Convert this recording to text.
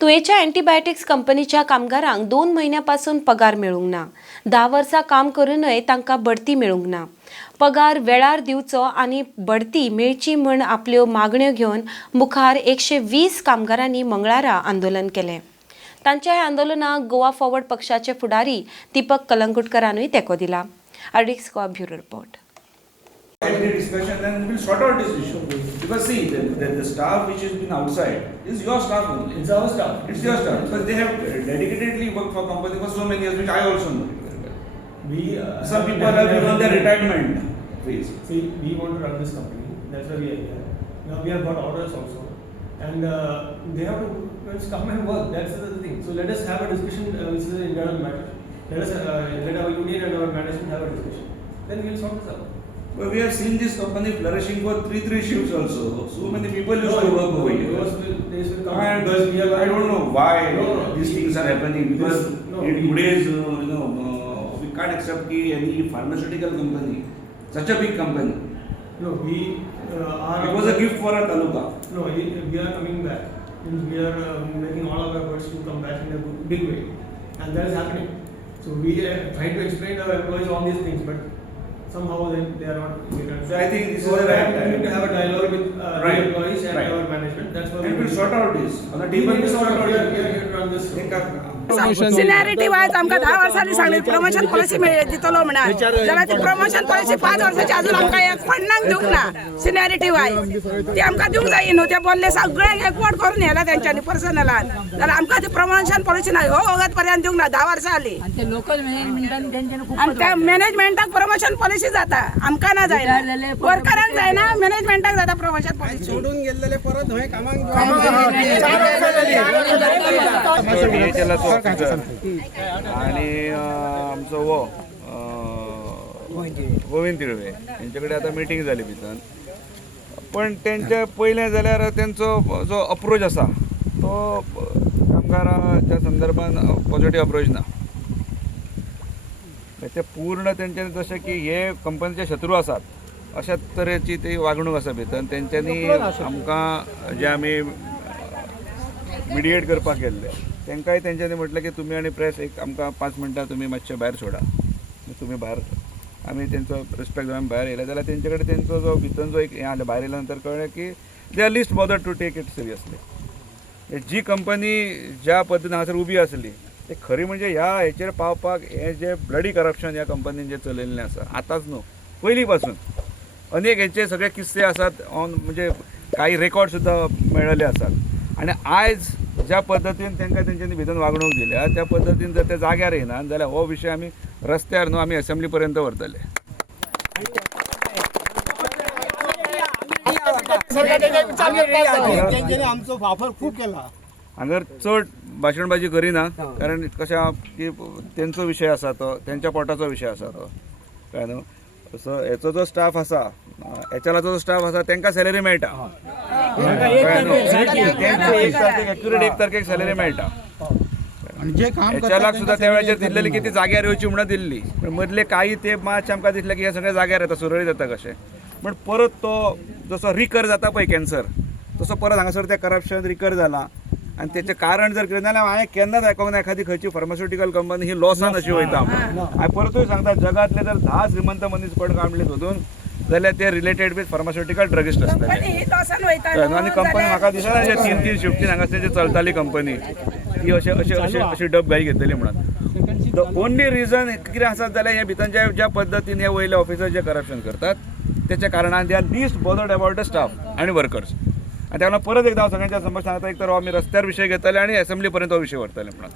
तुवेच्या antibiotics कंपनीच्या कामगारांक 2 महिन्यापासून पगार मेळूंक ना। 10 वर्सां काम करूनय तांकां बढती मेळूंक ना। पगार वेळार दिवचो आनी बढती मेळची म्हण आपल्यो मागण्यो घेवन मुखार 120 कामगारांनी मंगळारा आंदोलन केलें। तांच्या ह्या आंदोलनाक गोवा फॉरवर्ड पक्षाचे फुडारी दीपक कलंगुटकरांनी तेंको दिला। आर्टिक्स Goa bureau report. Discussion and we'll sort out this issue. Because see, the staff which has been outside is your staff only. It's our staff. It's your staff. Because they have dedicatedly worked for company for so many years, which I also know very well. Some people have given their retirement phase. See, we want to run this company. That's why we are here. Now we have got orders also, and they have to come and work. That's the thing. So let us have a discussion. This is an internal matter. Let our union and our management have a discussion. Then we'll sort this out. But we have seen this company flourishing for three shifts also. So many people used to work over here. Days will come. And I don't know why these things are happening. Because in today's, we can't accept that any pharmaceutical company, such a big company. No, we are. It was a gift for our taluka. No, we are coming back. We are making all our efforts to come back in a big way, and that is happening. So we are trying to explain to our employees all these things, but somehow they are not. So I think this is the the right time. We need to have a dialogue with the employees and our management. That's why And we'll sort out this. On the we table, need to we'll sort sort out. out We are here to run this. Seniority wise आमकां 10 वर्सांनी Sangli promotion policy दितलो म्हणून जाल्यार ती promotion policy 5 वर्सांची अजून आमकां एक फंडांक दिवंक ना सिनियरिटी वायज ती आमकां दिवंक जाय न्हू ते बोल्ले सगळ्यांक एकवट करून येयला तेंच्यांनी पर्सनलान जाल्यार आमकां ती प्रमोशन पॉलिसी ना हो वगत पर्यंत दिवंक ना 10 वर्सां जाली आनी त्या मॅनेजमेंटाक प्रमोशन पॉलिसी जाता आमकां ना जायना वर्करांक जायना मॅनेजमेंटाक जाता प्रमोशन पॉलिसी सोडून गेलेले परत हय कामाक आणि आमचो वो गोविंद तिळवे यांच्याकडे आता मिटींग जाली भितर पण त्यांच्या पयलें जाल्यार त्यांचो जो अप्रोच आसा तो कामगाराच्या संदर्भान पॉझिटिव्ह अप्रोच ना ते पूर्ण तेंच्यांनी जशें की हे कंपनीचे शत्रू आसात अशा तरेची ती वागणूक आसा भितर तेंच्यांनी आमकां जे आमी मिडिएट करपाक गेल्ले तांकांय तेंच्यांनी म्हटलें की तुमी आनी प्रेस एक आमकां 5 मिनटां तुमी मातशे भायर सोडा तुमी भायर आमी तेंचो रिस्पेक्ट घेवन भायर येयले जाल्यार तेंचे कडेन तेंचो जो भितर जो एक हें आसलें भायर येयल्या नंतर कळ्ळें की they are least bother to take it seriously जी कंपनी ज्या पद्दतीन हांगासर उबी आसली ते खरी म्हणजे ह्या हेचेर पावपाक हें जे ब्लडी करप्शन ह्या कंपनीन जें चलयल्लें आसा आतांच न्हू पयलीं पासून अनेक हेचे सगळे किस्से आसात ऑन म्हणजे काही रेकॉर्ड सुद्दां मेळ्ळेले आसात आनी आयज ज्या पद्दतीन तांकां तेंच्यांनी भितर वागणूक दिल्या त्या पद्दतीन जर ते जाग्यार येनात जाल्यार हो विशय आमी रस्त्यार न्हू आमी असेंब्ली पर्यंत व्हरतले आमचो वापर खूब केला हांगर चड भाशणबाजी करिना कारण कशें आहा की तेंचो विशय आसा तो तेंच्या पोटाचो विशय आसा तो कळ्ळें न्हू सो हेचो जो स्टाफ आसा एचएलाचो जो स्टाफ आसा तांकां सॅलरी मेळटा एक्युरेट 1 तारखेक सॅलरी मेळटा एचएलाक सुद्दां त्या वेळाचेर दिल्लेली की ती जाग्यार येवची म्हणून दिल्ली पण मदले काही ते मातशें आमकां दिसलें की हे सगळे जाग्यार येता सुरळीत जाता कशें पण परत तो जसो रिकर जाता पळय कॅन्सर तसो परत हांगासर तें करप्शन रिकर जाला आनी तेचें कारण जर कितें जाल्यार हांवें केन्नाच आयकोंक ना एखादी खंयची फार्मास्युटिकल कंपनी ही लॉसान अशी वयता हांवें परतूय सांगता जगांतले जर 10 श्रीमंत मनीस कोण काडले सोदून जाल्यार ते रिलेटेड विथ फार्मास्युटिकल ड्रगिस्ट आसतले आनी कंपनी म्हाका दिसना जे 3 शिफ्टीन हांगा तेजे चलताली कंपनी ती अशी डबघाई घेतली म्हणून द ओनली रिजन कितें आसत जाल्यार हे भितर ज्या पद्दतीन हे वयले ऑफिसर जे करप्शन करतात तेच्या कारणान दे are list bothered about the staff आनी वर्कर्स आनी त्या परत एकदा हांव सगळ्यांच्या समोर सांगता एक तर आमी रस्त्यार विशय घेतले आनी असेंब्ली पर्यंत हो विशय व्हरतले म्हणून